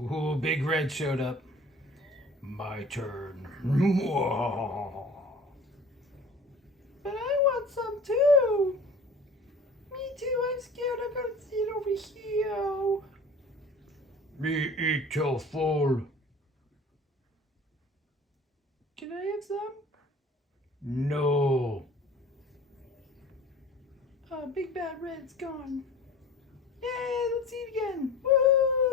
Ooh, Big Red showed up. My turn. But I want some too. Me too, I'm scared. I'm gonna sit over here. Me eat till full. Can I have some? No. Big Bad Red's gone. Yay, let's eat again. Woo!